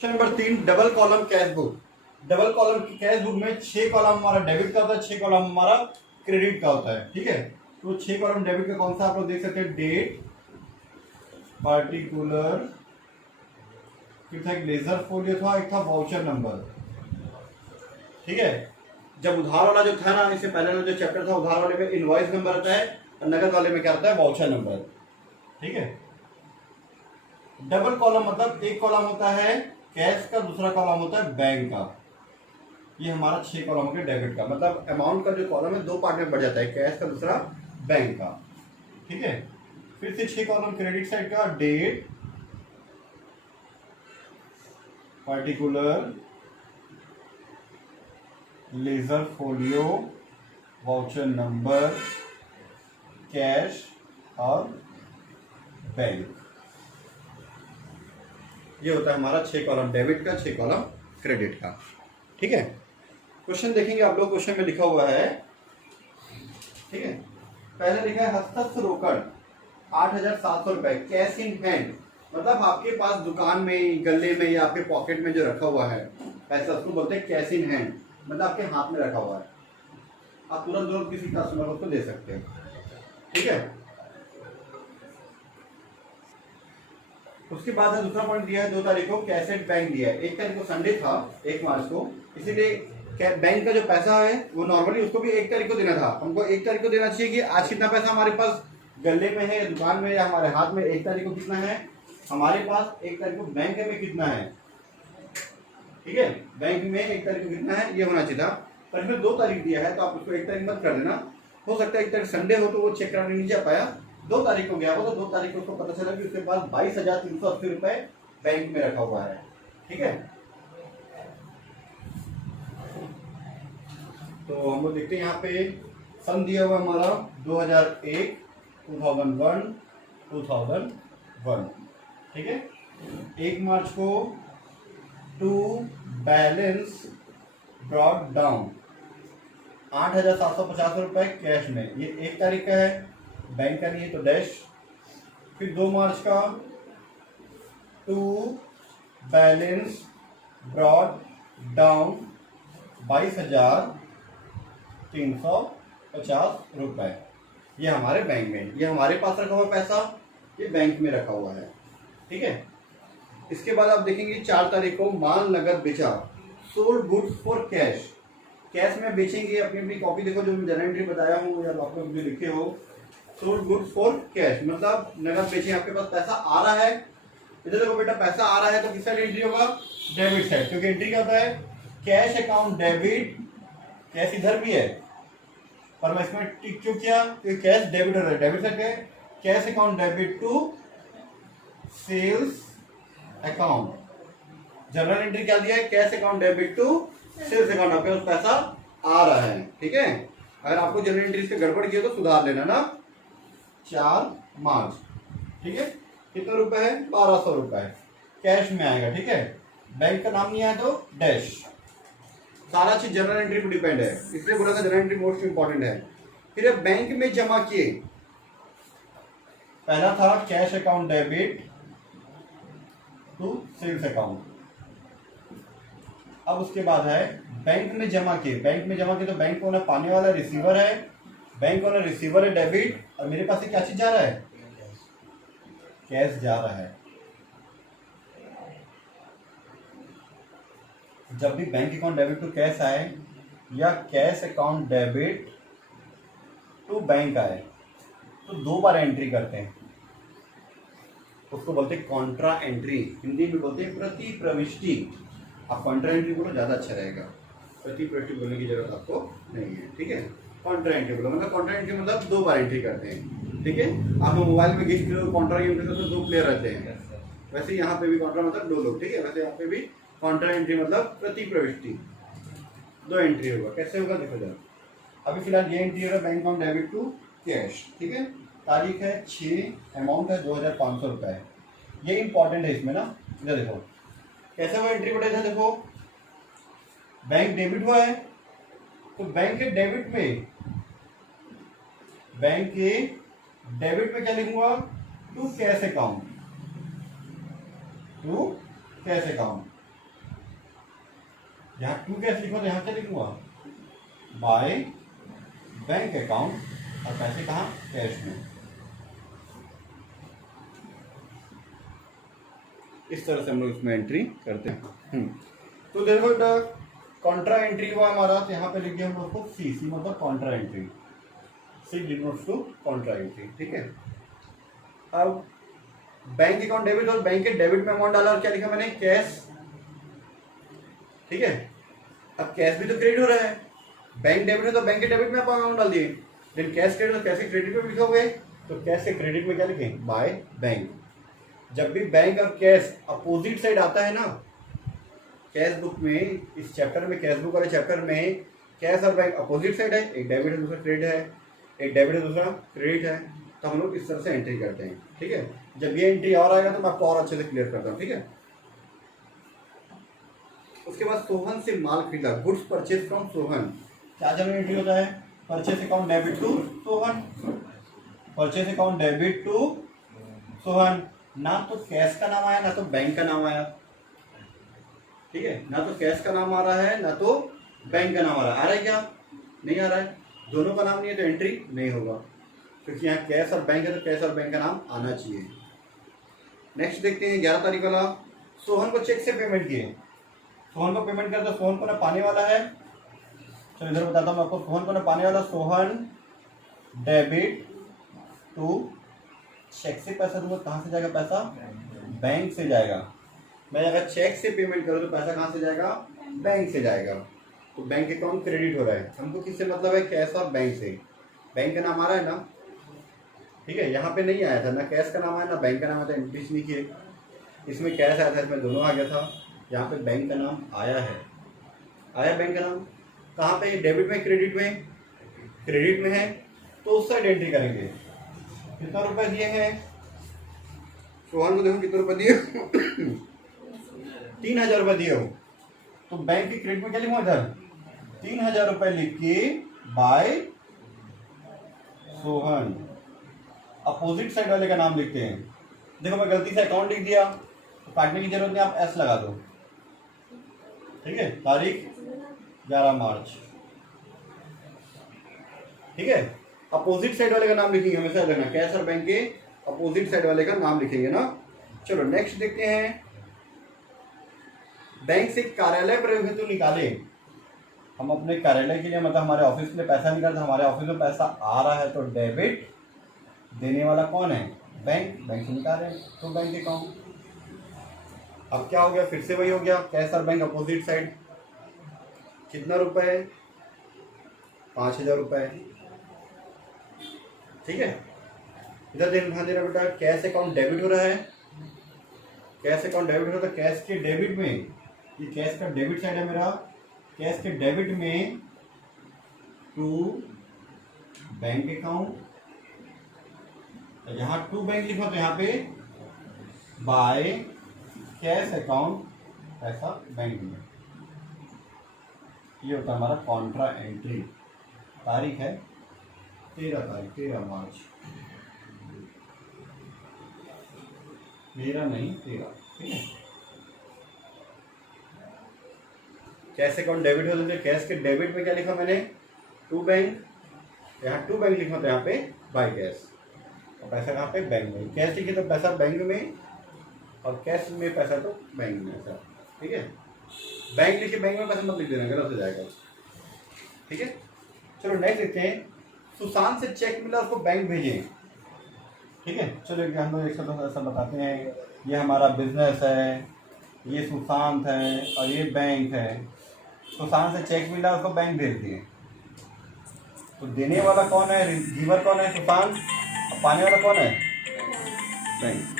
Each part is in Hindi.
Question number 3, double column cash book. Double column की कैश बुक में 6 कॉलम हमारा डेबिट का होता है, 6 कॉलम हमारा क्रेडिट का होता है। ठीक है, तो 6 कॉलम डेबिट का कौन सा आप लोग देख सकते हैं, डेट, पार्टिकुलर, फिर था एक लेजर फोलियो था, एक था वाउचर नंबर। ठीक है, जब उधार वाला जो था ना, इससे पहले वाला जो चैप्टर था उधार वाले में इनवॉइस नंबर आता है और नकद वाले में क्या आता है, वाउचर नंबर। ठीक है, डबल कॉलम मतलब एक कॉलम होता है कैश का, दूसरा कॉलम होता है बैंक का। ये हमारा 6 कॉलम के डेबिट का, मतलब अमाउंट का जो कॉलम है दो पार्ट में बढ़ जाता है, कैश का दूसरा बैंक का। ठीक है, फिर से 6 कॉलम क्रेडिट साइड का, date, particular, ledger folio, voucher number, cash और बैंक। ये होता है हमारा 6 कॉलम डेबिट का, 6 कॉलम क्रेडिट का। ठीक है, क्वेश्चन देखेंगे आप लोग। क्वेश्चन में लिखा हुआ है, ठीक है, पहले लिखा है हस्तस्थ रोकड़ 8,700 रुपए कैश इन हैंड, मतलब आपके पास दुकान में, गले में या आपके पॉकेट में जो रखा हुआ है पैसा, उसको बोलते हैं कैश इन हैंड, मतलब आपके हाथ में रखा हुआ है, आप तुरंत किसी कस्टमर को दे सकते हैं। ठीक है, उसके बाद है दूसरा पॉइंट दिया है 2 तारीख को कैश एट बैंक दिया है। 1 तारीख को संडे था, 1 मार्च को, इसीलिए बैंक का जो पैसा है वो नॉर्मली उसको भी 1 तारीख को देना था। हमको 1 तारीख को देना चाहिए कि आज कितना पैसा हमारे पास गले में है या दुकान में या हमारे हाथ में 1 तारीख को कितना है हमारे पास, 1 तारीख को बैंक में कितना है। ठीक है, बैंक में 1 तारीख को कितना है ये होना चाहिए था, पर इसमें 2 तारीख दिया है तो आप उसको 1 तारीख मत कर देना। हो सकता है 1 तारीख संडे हो तो वो चेक कराने नहीं जा पाया, 2 तारीख को गया हो तो 2 तारीख को उसको पता चला कि उसके पास 22,380 रुपए बैंक में रखा हुआ है। ठीक है, तो हम लोग देखते हैं यहाँ पे सन दिया हुआ हमारा 2001, 2001, 2001। ठीक है, 1 मार्च को टू बैलेंस ब्रॉट डाउन 8,750 रुपए कैश में, ये 1 तारीख का है, बैंक का नहीं है तो डैश। फिर 2 मार्च का टू बैलेंस ब्रॉट डाउन 22,350 रुपए, ये हमारे बैंक में, ये हमारे पास रखा हुआ पैसा, ये बैंक में रखा हुआ है। ठीक है, इसके बाद आप देखेंगे 4 तारीख को माल नगद बेचा, sold goods for cash, cash में बेचेंगे। अपनी अपनी कॉपी देखो जो मैं जनरल एंट्री बताया हूँ या आप लोग जो लिखे हो, सोल्ड गुड्स फॉर कैश मतलब नगद बेचे, आपके पास पैसा आ रहा है। इधर देखो बेटा, पैसा आ रहा है तो किस साइड एंट्री होगा, डेबिट साइड, क्योंकि एंट्री क्या होता है, कैश अकाउंट डेबिट, कैश इधर भी है पर मैं इसमें टिक क्यों किया, क्योंकि कैश डेबिट हो रहा है, डेबिट साइड है, cash account debit to sales account. Journal entry क्या दिया है, cash account debit to sales account, आपके पास पैसा आ रहा है। ठीक है, अगर आपको जनरल एंट्री से गड़बड़ किया तो सुधार लेना ना। 4 मार्च, ठीक है, कितना रुपए है, 1,200 रुपए कैश में आएगा। ठीक है, बैंक का नाम नहीं आया तो डैश, सारा चीज जनरल एंट्री पर डिपेंड है, इसलिए बोला था जनरल एंट्री मोस्ट इंपॉर्टेंट है। फिर बैंक में जमा किए, पहला था cash account debit to sales account, अब उसके बाद है बैंक में जमा किए, बैंक में जमा किए तो बैंक ओनर पाने वाला रिसीवर है, बैंक ओनर रिसीवर है डेबिट, और मेरे पास से क्या चीज जा रहा है, कैश जा रहा है। जब भी bank account debit to cash आए या cash account debit to bank आए तो 2 बार एंट्री करते हैं, उसको बोलते हैं कॉन्ट्रा एंट्री, हिंदी में बोलते हैं प्रति प्रविष्टि। आप कॉन्ट्रा एंट्री बोलो ज़्यादा अच्छा रहेगा, प्रति प्रविष्टि बोलने की जरूरत आपको नहीं है। ठीक है, कॉन्ट्रा एंट्री बोलो, मतलब कॉन्ट्रा एंट्री मतलब 2 बार एंट्री करते हैं। ठीक है, आप मोबाइल में गेम खेलो, कॉन्ट्रा गेम खेलो तो 2 प्लेयर रहते हैं, वैसे यहाँ पे भी कॉन्ट्रा मतलब 2 लोग। ठीक है, वैसे यहाँ पे भी कॉन्ट्रा एंट्री मतलब प्रति प्रविष्टि 2 एंट्री होगा। कैसे होगा देखो जरा, अभी फिलहाल ये एंट्री होगा bank account debit to cash. ठीक है, तारीख है 6, अमाउंट है 2,500 रुपए, ये इंपॉर्टेंट है इसमें ना। इधर देखो कैसे वो एंट्री बढ़ेगा, देखो बैंक डेबिट हुआ है तो बैंक के डेबिट में, बैंक के डेबिट में क्या लिखूंगा, to cash account, to cash account. यहाँ टू कैश लिखो तो यहाँ क्या लिखूंगा, बाय बैंक अकाउंट, और पैसे कहाँ, कैश में। इस तरह से हम लोग इसमें एंट्री करते हैं। तो देखो कॉन्ट्रा एंट्री हुआ हमारा, तो यहाँ पे लिख दिया हम लोग को सी, सी मतलब contra entry, C denotes to contra entry, ठीक है। अब बैंक अकाउंट डेबिट, और बैंक के डेबिट में अमाउंट डाला, और क्या लिखा मैंने, कैश, ठीक है। अब कैश भी तो क्रेडिट हो रहा है, बैंक डेबिट है तो बैंक के डेबिट में आप अमाउंट डाल दिए, लेकिन कैश क्रेडिट, तो कैश के क्रेडिट में लिखोगे, तो कैश के क्रेडिट में क्या लिखें, बाय बैंक। जब भी बैंक और कैश अपोजिट साइड आता है ना, कैश बुक में, इस चैप्टर में, कैश बुक वाले चैप्टर में कैश और बैंक अपोजिट साइड है, एक डेबिट है दूसरा क्रेडिट है, एक डेबिट है दूसरा क्रेडिट है, तो हम लोग इस तरह से एंट्री करते हैं, ठीक है। जब ये एंट्री और आएगा तो मैं आपको और अच्छे से क्लियर करता हूँ, ठीक है। उसके बाद सोहन से माल खरीदा, गुड्स परचेज फ्रॉम सोहन, क्या जनरल एंट्री होता है, purchase account debit to Sohan, purchase account debit to Sohan. ना तो कैश का नाम आया ना तो बैंक का नाम आया, ठीक है, ना तो कैश का नाम आ रहा है ना तो बैंक का नाम आ रहा है। आ रहा है क्या, नहीं आ रहा है, दोनों का नाम नहीं है तो एंट्री नहीं होगा, क्योंकि यहाँ कैश और बैंक है तो कैश और बैंक का नाम आना चाहिए। नेक्स्ट देखते हैं 11 तारीख वाला, सोहन को चेक से पेमेंट किए, सोहन को पेमेंट करता, सोहन को ना पाने वाला है, चलो इधर बताता हूँ आपको, सोहन को ना पाने वाला, सोहन डेबिट टू, चेक से पैसा दूंगा, कहाँ से जाएगा पैसा, बैंक से जाएगा। मैं अगर चेक से पेमेंट करूँ तो पैसा कहाँ से जाएगा, बैंक से जाएगा, तो बैंक अकाउंट क्रेडिट हो रहा है। हमको किससे मतलब है, कैश और बैंक से, बैंक का नाम आ रहा है ना, ठीक है। यहाँ पे नहीं आया था, ना कैश का नाम आया ना बैंक का नाम आया था, एंट्रीज नहीं किए। इसमें कैश आया था, इसमें दोनों आ गया था, यहाँ पे बैंक का नाम आया है, आया बैंक का नाम, कहाँ पे, डेबिट में क्रेडिट में, क्रेडिट में है तो उस साइड एंट्री करेंगे। कितना रुपए दिए हैं, सोहन को देखो कितने रुपए दिए 3000 रुपये दिए हो, तो बैंक के क्रेडिट में क्या लिखूंगा इधर, 3000 रुपये लिख के बाय सोहन, अपोजिट साइड वाले का नाम लिखते हैं। देखो मैं गलती से अकाउंट लिख दिया, तो काटने की जरूरत नहीं, आप एस लगा दो, ठीक है। तारीख 11 मार्च, ठीक है। अपोजिट साइड वाले का नाम लिखेंगे हमेशा देखना, कैश और बैंक के अपोजिट साइड वाले का नाम लिखेंगे ना। चलो नेक्स्ट देखते हैं, बैंक से कार्यालय प्रयोग हेतु निकाले, हम अपने कार्यालय के लिए मतलब हमारे ऑफिस के लिए पैसा निकालते, हमारे ऑफिस में पैसा आ रहा है तो डेबिट, देने वाला कौन है, बैंक, बैंक से निकाल रहे हैं तो बैंक अकाउंट। अब क्या हो गया, फिर से वही हो गया, कैश और बैंक अपोजिट साइड, कितना रुपए, 5000 रुपये, ठीक है। इधर ध्यान देना बेटा, कैश अकाउंट डेबिट हो रहा है, कैश अकाउंट डेबिट हो रहा है, तो कैश के डेबिट में, ये कैश का डेबिट साइड है मेरा, कैश के डेबिट में टू बैंक अकाउंट, यहाँ टू बैंक लिखो तो यहाँ पे बाय कैश अकाउंट, पैसा बैंक में, ये होता है हमारा कॉन्ट्रा एंट्री। तारीख है 13 तारीख, 13 मार्च, मेरा नहीं 13, ठीक है। कैश अकाउंट डेबिट हो जाते, कैश के डेबिट में क्या लिखा मैंने, टू बैंक, यहाँ टू बैंक लिखा तो यहाँ पे बाय कैश, और पैसा कहाँ पे, बैंक में। कैश लिखे तो पैसा बैंक में, और कैश में पैसा तो बैंक में, ऐसा, ठीक है। बैंक लिखे बैंक में पैसा मत लिख देना, गलत हो जाएगा, ठीक है। चलो नेक्स्ट देखते हैं, सुशांत से चेक मिला उसको बैंक भेजें, ठीक है। चलो हम लोग एक साथ ऐसा बताते हैं, ये हमारा बिजनेस है, ये सुशांत है और ये बैंक है। सुशांत से चेक मिला उसको बैंक भेज दिए, तो देने वाला कौन है, रिसीवर कौन है, सुशांत, और पाने वाला कौन है, बैंक,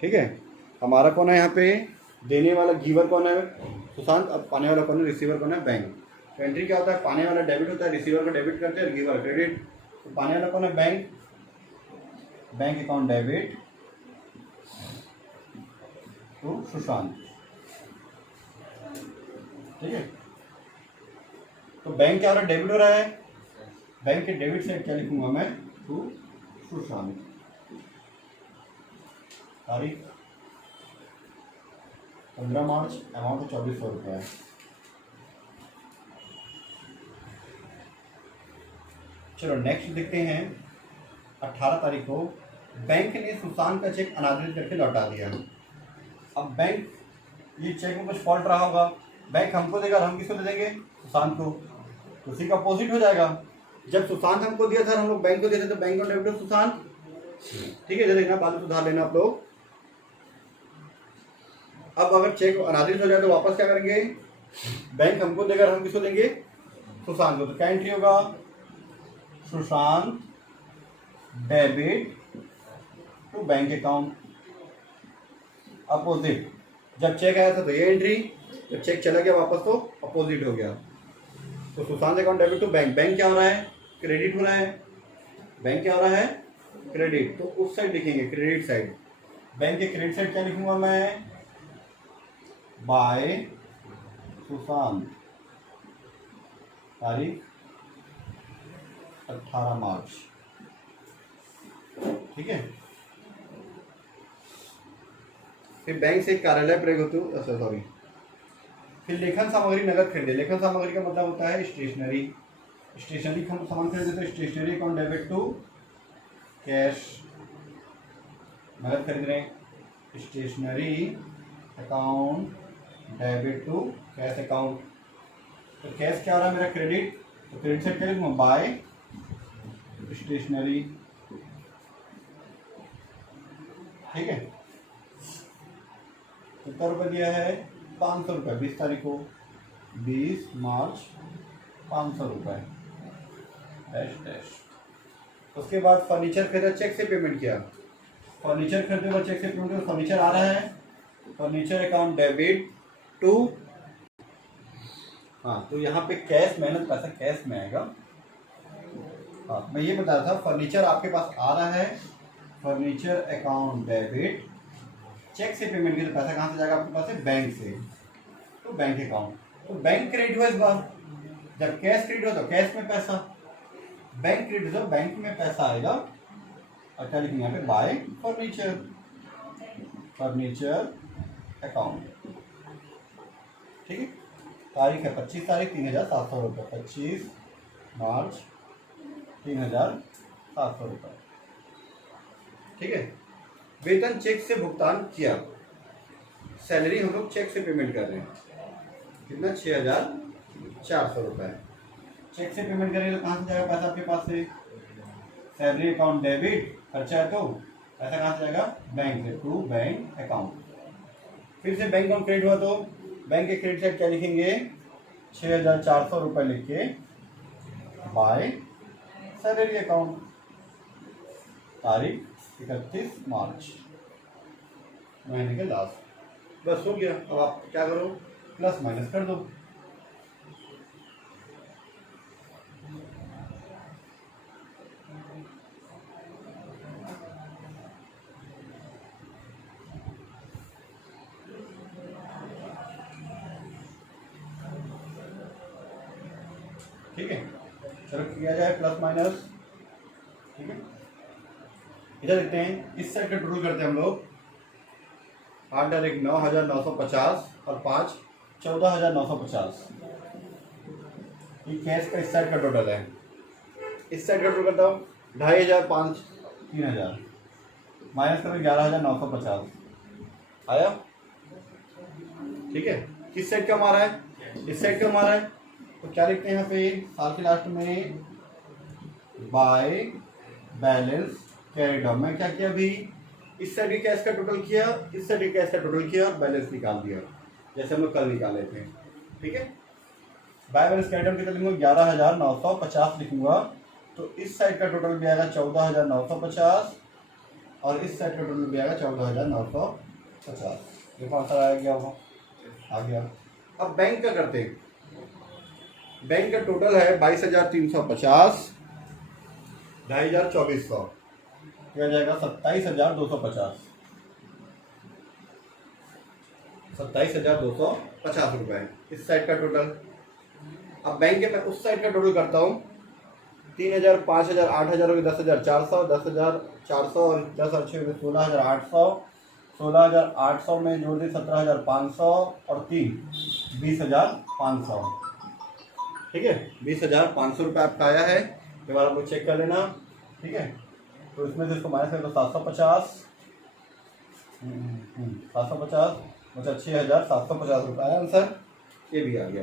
ठीक है। हमारा कौन है यहाँ पे, देने वाला गिवर कौन है, सुशांत, अब पाने वाला कौन है, रिसीवर कौन है, बैंक। तो एंट्री क्या होता है, पाने वाला डेबिट होता है, रिसीवर को डेबिट करते हैं, गिवर क्रेडिट, तो पाने वाला कौन है, bank, bank account debit to Sushant, ठीक है। तो बैंक क्या हो रहा है, डेबिट हो रहा है, बैंक के डेबिट साइड क्या लिखूंगा मैं, टू सुशांत, तारीख 15 मार्च, अमाउंट 2400 रुपये है। चलो नेक्स्ट देखते हैं। 18 तारीख को बैंक ने सुशांत का चेक अनादरित करके लौटा दिया। अब बैंक, ये चेक में कुछ फॉल्ट रहा होगा, बैंक हमको देगा, हम किसको दे देंगे? सुशांत को। तो उसी का अपोजिट हो जाएगा। जब सुशांत हमको दिया था, हम लोग बैंक को देते, तो बैंक ऑन डेबिट सुशांत। ठीक है, देखना बाद में सुधार लेना आप लोग। अब अगर चेक अनादरित हो जाए तो वापस क्या करेंगे? बैंक हमको देगा, हम किसको देंगे? सुशांत को। तो क्या एंट्री होगा? Sushant debit to bank account. Opposite, जब चेक आया था तो ये एंट्री, जब चेक चला गया वापस तो अपोजिट हो गया। तो Sushant account debit to bank. Bank क्या हो रहा है? क्रेडिट हो रहा है। बैंक क्या हो रहा है? क्रेडिट। तो उस साइड लिखेंगे, क्रेडिट साइड। बैंक के क्रेडिट साइड क्या लिखूंगा मैं? बाय सुशांत, तारीख 18 मार्च। ठीक है। फिर बैंक से कार्यालय प्रयोग हेतु, सॉरी, फिर लेखन सामग्री नगद खरीदे। लेखन सामग्री का मतलब होता है स्टेशनरी। स्टेशनरी का सामान खरीदे तो stationery account debit to cash, नगद खरीद रहे हैं। Stationery account debit to cash account. तो कैश क्या हो रहा है मेरा? क्रेडिट। तो क्रेडिट से क्या लिखूंगा? By stationery. ठीक है। कितना रुपये दिया है? 500 रुपये। 20 तारीख को, 20 मार्च, 500 रुपये डैश डैश। उसके बाद फर्नीचर खरीदा, चेक से पेमेंट किया। फर्नीचर खरीदे और चेक से पेमेंट किया। फर्नीचर आ रहा है, फर्नीचर अकाउंट डेबिट टू, हाँ, तो यहाँ पे कैश, मेहनत पैसा कैश में आएगा। हाँ, मैं ये बता रहा था, फर्नीचर आपके पास आ रहा है, फर्नीचर अकाउंट डेबिट, चेक से पेमेंट किया तो पैसा कहाँ से जाएगा आपके पास? है बैंक से, तो बैंक अकाउंट। तो बैंक क्रेडिट हुआ इस बार। जब कैश क्रेडिट हो तो कैश में पैसा, बैंक क्रेडिट हो तो बैंक में पैसा आएगा। और क्या लिखेंगे यहाँ पे? Bye furniture, furniture account. ठीक है। तारीख है 25 तारीख, 3700 रुपये। 25 मार्च, 3700 रुपये। ठीक है। वेतन चेक से भुगतान किया। सैलरी हम लोग चेक से पेमेंट कर रहे हैं। कितना? 6400 रुपये। चेक से पेमेंट करेंगे तो कहाँ से जाएगा पैसा आपके पास से? सैलरी अकाउंट डेबिट, खर्चा है तो पैसा कहाँ से जाएगा? बैंक से, टू बैंक अकाउंट। फिर से बैंक अकाउंट क्रेडिट हुआ तो बैंक के क्रेडिट साइड क्या लिखेंगे? 6400 रुपये लिख के बाय सैलरी अकाउंट, तारीख 31 मार्च, महीने के लास्ट। बस हो गया। अब आप क्या करो? प्लस माइनस कर दो। ठीक है, चलो किया जाए प्लस माइनस। ठीक है, इधर देखते हैं, इस साइड का टोटल करते हैं हम लोग। 8 डायरेक्ट 9950 और 5 14950। ये कैश का इस साइड का टोटल है। इस साइड का टोटल करता हूँ 2500, 5 3000 माइनस करो 11950 आया। ठीक है, किस साइड का हमारा है? इस साइड का हमारा है। तो क्या लिखते हैं यहाँ पे? साल के लास्ट में बाय बैलेंस कैरिड ऑन। मैं क्या किया अभी? इस साइड के कैश का टोटल किया, इस साइड के कैश का टोटल किया और बैलेंस निकाल दिया, जैसे हम लोग कल निकाले थे। ठीक है, बाय बैलेंस कैरिड ऑन कितना लिखूंगा? 11950 लिखूंगा। तो इस साइड का टोटल भी आएगा 14950 और इस साइड का टोटल भी आएगा 14950। देखो आंसर आ गया होगा, आ गया। अब बैंक का करते हैं। बैंक का टोटल है 22,350, 2500, 2400, क्या जाएगा? 27,250, 27,250 रुपए इस साइड का टोटल। अब बैंक के मैं उस साइड का टोटल करता हूँ। 3000, 5000, 8000 हो गए, 10,400, 10,400 और 10 अच्छे हो गए 16,800, 16,800 में जोड़ दे 17,500 और 3 20,500। ठीक है, 20,500 रुपये आपका आया है। एक बार आपको चेक कर लेना। ठीक है, तो इसमें से इसको माइनस करें तो 750 मतलब 6,750 रुपये आया आंसर। ये भी आ गया।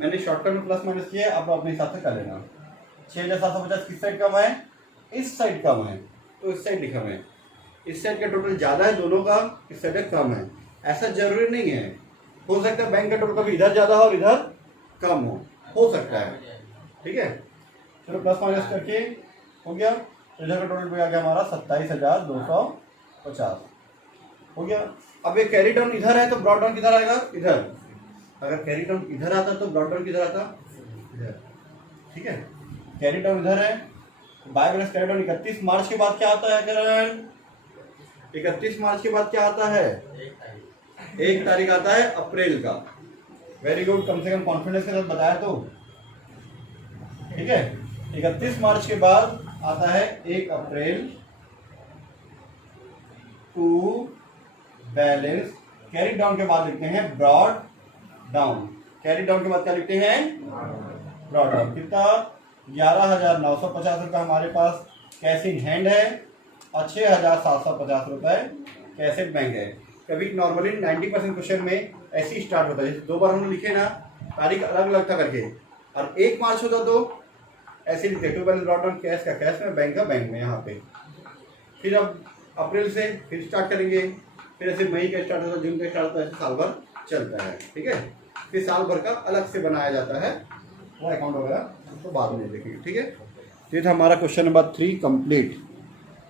मैंने शॉर्टकट में प्लस माइनस किया है, आप अपने हिसाब से कर लेना। 6,750 किस साइड कम है? इस साइड कम है, तो इस साइड लिखा है। इस साइड का टोटल ज़्यादा है दोनों का, इस साइड का कम है। ऐसा जरूरी नहीं है, हो सकता है बैंक का टोटल कभी इधर ज़्यादा हो और इधर कम हो सकता है। ठीक है, चलो प्लस माइनस करके हो गया। इधर का टोटल भी आ गया हमारा 27,250 हो गया। अब ये कैरी डाउन इधर है तो ब्रॉड डाउन किधर आएगा? इधर। अगर कैरी डाउन इधर आता तो ब्रॉड डाउन किधर आता? इधर। ठीक है, कैरी डाउन इधर है, बाय बैलेंस कैरी डाउन 31 मार्च के बाद क्या आता है? करण 31 मार्च के बाद क्या आता है? 1 तारीख आता है अप्रैल का। वेरी गुड, कम से कम कॉन्फिडेंस के साथ बताया तो। ठीक है, 31 मार्च के बाद आता है 1 अप्रैल टू बैलेंस कैरी डाउन के बाद लिखते हैं ब्रॉड डाउन। कैरी डाउन के बाद क्या लिखते हैं? Brought down. कितना? 11,950 रुपये हमारे पास कैश इन हैंड है और 6,750 रुपये कैश एट बैंक है। कभी नॉर्मली 90% क्वेश्चन में ऐसे ही स्टार्ट होता है, जैसे 2 बार हमने लिखे ना, तारीख अलग अलग था करके, और 1 मार्च होता तो ऐसे लिखते to balance brought down, cash का कैश में, बैंक का बैंक में। यहाँ पे फिर अब अप्रैल से फिर स्टार्ट करेंगे, फिर ऐसे मई का स्टार्ट होता है, जून का स्टार्ट होता है, ऐसे साल भर चलता है। ठीक है, फिर साल भर का अलग से बनाया जाता है वो अकाउंट वगैरह, तो बाद में देखेंगे। ठीक है, ये था हमारा क्वेश्चन नंबर 3 कंप्लीट।